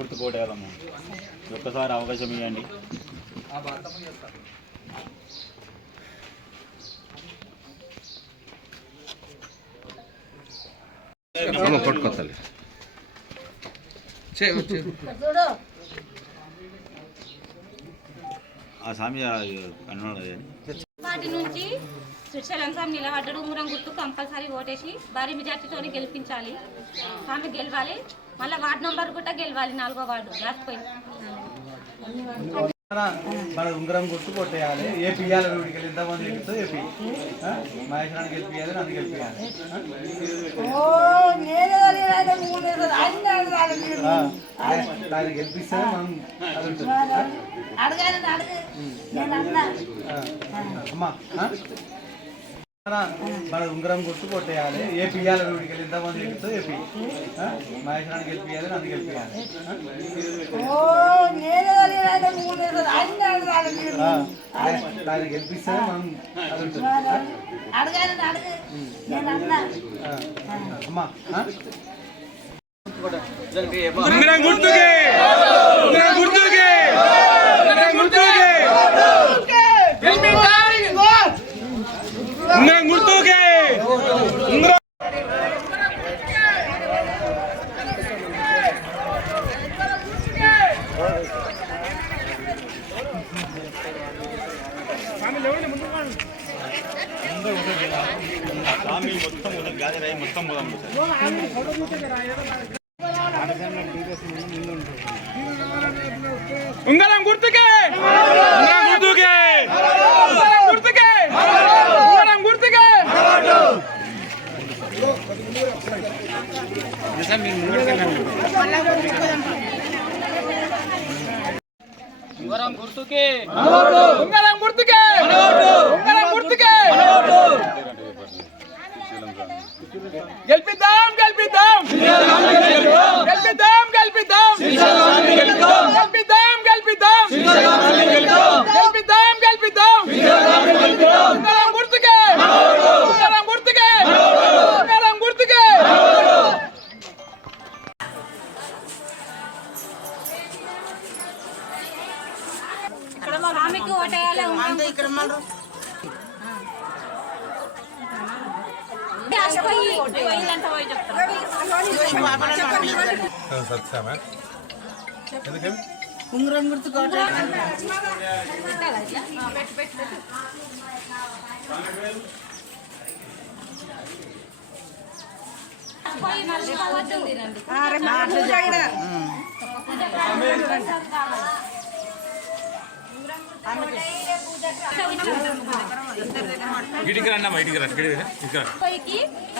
గుర్తు కోటేయాలమ్మా. ఒక్కసారి అవకాశం ఇవ్వండి. పట్టుకోవాలి ఆ స్వామి కన్నడ వాటి నుంచి శ్రీశైలం స్వామి నిలబడ్డాడు. ఉంగరం గుర్తు కంపల్సరీ ఓటేసి భారీ మెజార్టీతో గెలిపించాలి. స్వామి గెలవాలి. మళ్ళీ వార్డు నంబర్ కూడా గెలవాలి. 4వ వార్డు రాసిపోయింది. మన ఉంగరం గుర్తు కొట్టేయాలి. ఏపీ ఇవ్వాలి. వీడికి వెళ్ళి ఎంతమంది గెలుస్తో ఏపీ మహేశ్వరాన్ని గెలిపియాలి. నన్ను గెలిపియాలి. ఆయన గెలిపిస్తే మనం అది ఉంటుంది. అమ్మా మన ఉంగరం గుర్తు కొట్టేయాలి. ఏపీ ఇవ్వాలి. వీడికి వెళ్ళి ఎంతమంది గెలుస్తో ఏపీ మహేశ్వరాన్ని గెలిపియాలి. నన్ను గెలిపియాలి. ఆయన గెలిపిస్తే మనం అది ఉంటుంది. అమ్మా ఉంగరం గుర్తుకే ఉంగరం గుర్తుకే ఉంగరం గుర్తుకే ఉంగరం గుర్తుకే ఉంగరం స్వామి మొత్తం గ్యాదర్ అయ్యి మొత్తం పోదాం. ఉంగరం గుర్తుకే ఉంగరం గుర్తుకే ఉంగరం గుర్తుకే ఉంగరం గుర్తుకే ఉంగరం గుర్తుకే ఉంగరం గుర్తుకే ఉంగరం గుర్తుకే గెలిపిద్దాం గెలిపిద్దాం గెలిపిద్దాం గెలిపిద్దాం గెలిపిద్దాం గెలిపిద్దాం గెలిపిద్దాం గెలిపిద్దాం ఉంగరం గుర్తుకే ఉంగరం గుర్తుకే ఉంగరం గుర్తుకే స్వామికి ఓటేయాలి. ఉంగరం గుర్తు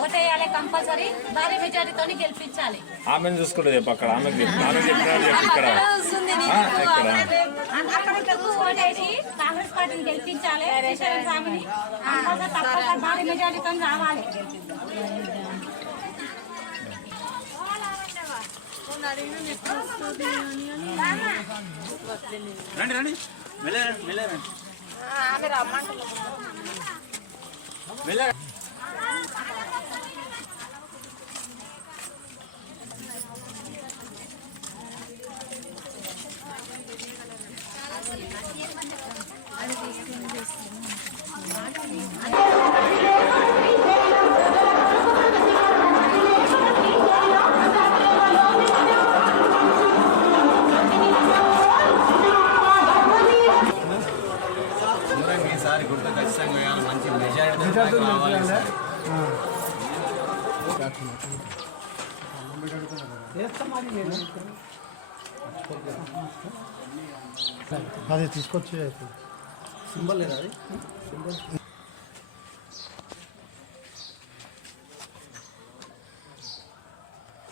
ఓటేయాలి. కంపల్సరీ భారీ మెజారిటీతో గెలిపించాలి. ఆమెను చూసుకుంటే చెప్పు. అక్కడ ఆమె ఇక్కడ ఓటేసి కాంగ్రెస్ పార్టీని గెలిపించాలి. శ్రీశైలం స్వామిని తప్పకుండా భారీ మెజారిటీతో రావాలి. రండి రండి వెళ్ళారండి వెళ్ళారండి వెళ్ళారు. ఈసారి గుర్తు ఖచ్చితంగా మంచి మెజారిటీ రావాలి. అది తీసుకొచ్చి సింబల్ లేదా అది సింబల్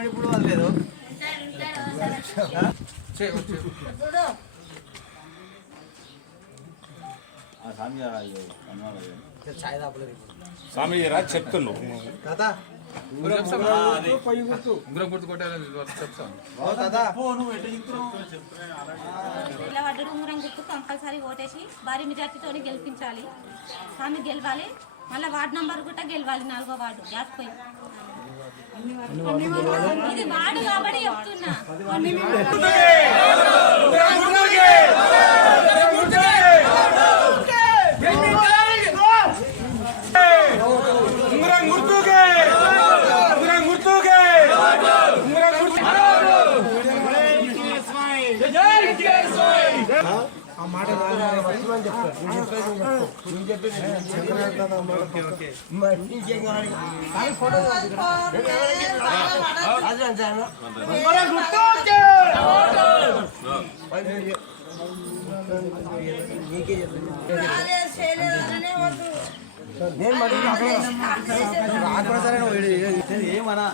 ఇప్పుడు అది లేదు. స్వామి రాజు చెప్తున్నావు కదా ఉంగరం గుర్తు కొట్టాలని చెప్తాను. ఉంగరం గుర్తు కంపల్సరీ ఓటేసి భారీ మెజార్టీతో గెలిపించాలి. స్వామి గెలవాలి. మళ్ళీ వార్డు నంబర్ కూడా గెలవాలి. 4వ వార్డు గ్యాస్ పోయి ఇది వాడు కాబట్టి చెప్తున్నా. ఏమన్నా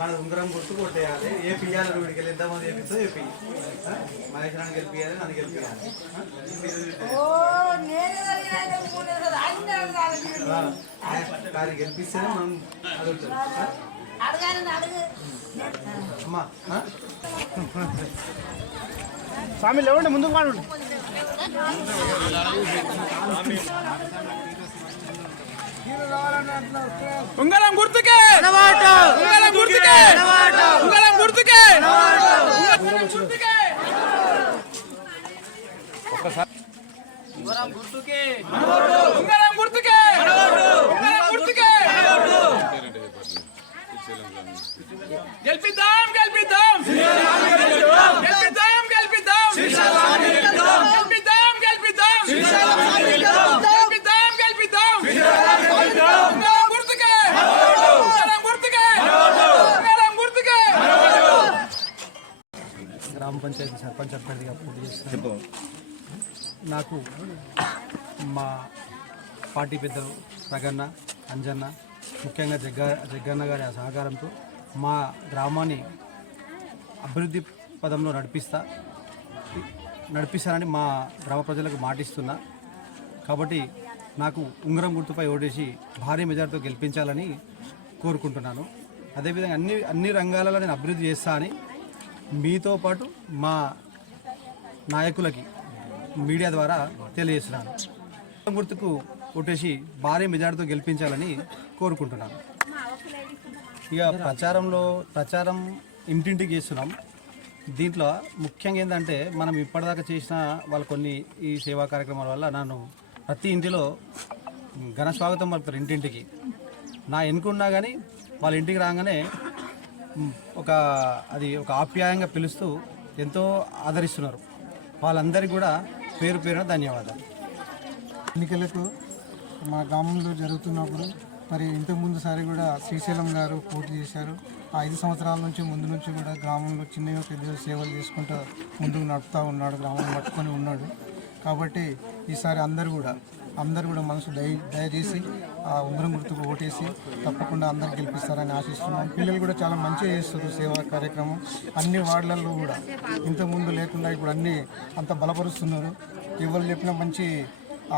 మన ఉంగరం గుర్తు కొట్టేయాలి. ఏ పియ్యాలి వీడికి ఎంతమంది గెలిపిస్తో ఏపీ మహేశ్వరాన్ని గెలిపియాలి, నన్ను గెలిపియాలి. కానీ గెలిపిస్తేనే మనం అడుగుతాం. అమ్మా స్వామి లేవండి, ముందుకు వాడండి. ఉంగరం గుర్తుకే ఉంగరం గుర్తుకే ఉంగరం గుర్తుకే ఉంగరం గుర్తుకే ఉంగరం గుర్తుకే ఉంగరం గుర్తుకే గెలిపిద్దాం గెలిపిద్దాం గెలిపిద్దాం గెలిపిద్దాం గెలిపిద్దాం గెలిపిద్దాం గెలిపిద్దాం ఉంగరం గుర్తుకే ఉంగరం గుర్తుకే ఉంగరం గుర్తుకే. గ్రామ పంచాయతీ సర్పంచ్ అభ్యర్థిగా పోటీ చేస్తున్నాను. నాకు మా పార్టీ పెద్దలు రగన్న, అంజన్న, ముఖ్యంగా జగ్గన్న గారి సహకారంతో మా గ్రామాన్ని అభివృద్ధి పదంలో నడిపిస్తానని మా గ్రామ ప్రజలకు మాటిస్తున్నా. కాబట్టి నాకు ఉంగరం గుర్తుపై ఓటేసి భారీ మెజార్టీతో గెలిపించాలని కోరుకుంటున్నాను. అదేవిధంగా అన్ని రంగాలలో నేను అభివృద్ధి చేస్తా అని మీతో పాటు మా నాయకులకి మీడియా ద్వారా తెలియజేస్తున్నాను. ఉంగరం గుర్తుకు ఓటేసి భారీ మెజార్టీతో గెలిపించాలని కోరుకుంటున్నాను. ఇక ప్రచారం ఇంటింటికి చేస్తున్నాం. దీంట్లో ముఖ్యంగా ఏంటంటే మనం ఇప్పటిదాకా చేసిన వాళ్ళ కొన్ని ఈ సేవా కార్యక్రమాల వల్ల నన్ను ప్రతి ఇంటిలో ఘన స్వాగతం పలుకుతారు. ఇంటింటికి నా ఎన్నుకున్నా కానీ వాళ్ళ ఇంటికి రాగానే ఒక ఆప్యాయంగా పిలుస్తూ ఎంతో ఆదరిస్తున్నారు. వాళ్ళందరికీ కూడా పేరు పేరున ధన్యవాదాలు. ఎన్నికలకు మా గ్రామంలో జరుగుతున్నప్పుడు మరి ఇంతకుముందుసారి కూడా శ్రీశైలం గారు పోటీ చేశారు. ఆ 5 సంవత్సరాల ముందు నుంచి కూడా గ్రామంలో చిన్నగా పెద్ద సేవలు చేసుకుంటూ ముందుకు నడుపుతూ ఉన్నాడు, గ్రామం పట్టుకొని ఉన్నాడు. కాబట్టి ఈసారి అందరూ కూడా మనసు దయచేసి ఆ ఉంగరం గుర్తుకు ఓటేసి తప్పకుండా అందరు గెలిపిస్తారని ఆశిస్తున్నాం. పిల్లలు కూడా చాలా మంచిగా చేస్తారు సేవా కార్యక్రమం. అన్ని వార్డులలో కూడా ఇంతకుముందు లేకుండా ఇప్పుడు అన్నీ అంత బలపరుస్తున్నారు. ఎవరు చెప్పినా మంచి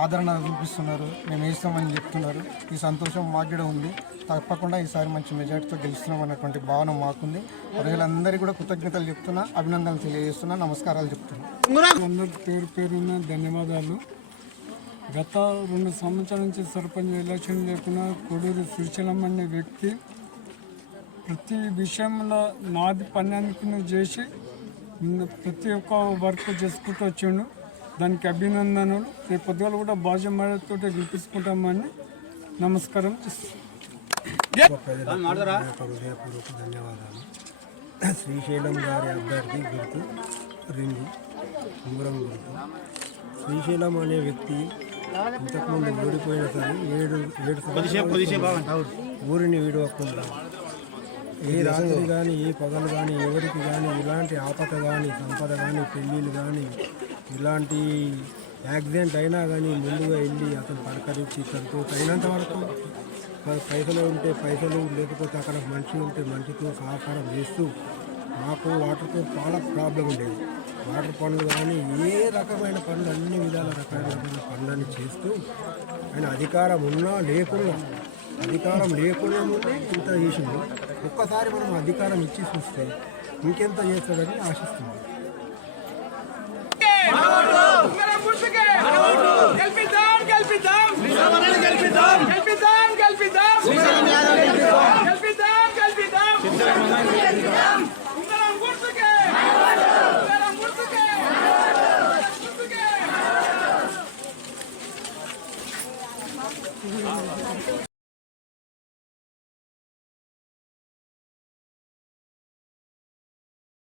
ఆదరణ చూపిస్తున్నారు. మేము వేస్తామని చెప్తున్నారు. ఈ సంతోషం మాకు కూడా ఉంది. తప్పకుండా ఈసారి మంచి మెజార్టీతో గెలుస్తున్నాం అన్నటువంటి భావన మాకుంది. ప్రజలందరికీ కూడా కృతజ్ఞతలు చెప్తున్నా, అభినందనలు తెలియజేస్తున్నా, నమస్కారాలు చెప్తున్నా. అందరూ పేరు పేరున్న ధన్యవాదాలు. గత 2 సంవత్సరాల నుంచి సర్పంచ్ ఎలక్షన్ లేకుండా కొడూరు శ్రీశైలం అనే వ్యక్తి ప్రతి విషయంలో నాది పని చేసి ప్రతి ఒక్క వర్క్ చేసుకుంటూ వచ్చాడు. దానికి అభినందనలు. రేపు పొద్దుగాల కూడా భాజమాతో గెలిపించుకుంటామని నమస్కారం హృదయపూర్వక ధన్యవాదాలు. శ్రీశైలం గారి అభ్యర్థి గుర్తు రింగు ఉంగరం గుర్తు. శ్రీశైలం అనే వ్యక్తి ఇంతకుముందు ఓడిపోయిన సరే 7 ఊరిని విడవకుండా ఏ రాత్రి కానీ ఏ పగలు కానీ ఎవరికి కానీ ఇలాంటి ఆపద కానీ సంపద కానీ పెళ్ళిళ్ళు కానీ ఇలాంటి యాక్సిడెంట్ అయినా కానీ ముందుగా వెళ్ళి అతను పలకరించి తనతో అయినంత వరకు పైసలు ఉంటే పైసలు, లేకపోతే అక్కడ మనిషి ఉంటే మనిషితో సహకారం చేస్తూ మాకు వాటర్తో చాలా ప్రాబ్లం ఉండేది. వాటర్ పనులు కానీ ఏ రకమైన పనులు అన్ని విధాల రకమైన పనులని చేస్తూ ఆయన అధికారం ఉన్నా లేకున్నా ముందే ఇంత చేసింది. ఒక్కసారి మనం అధికారం ఇచ్చి చూస్తే ఇంకెంత చేస్తాడని ఆశిస్తున్నాం.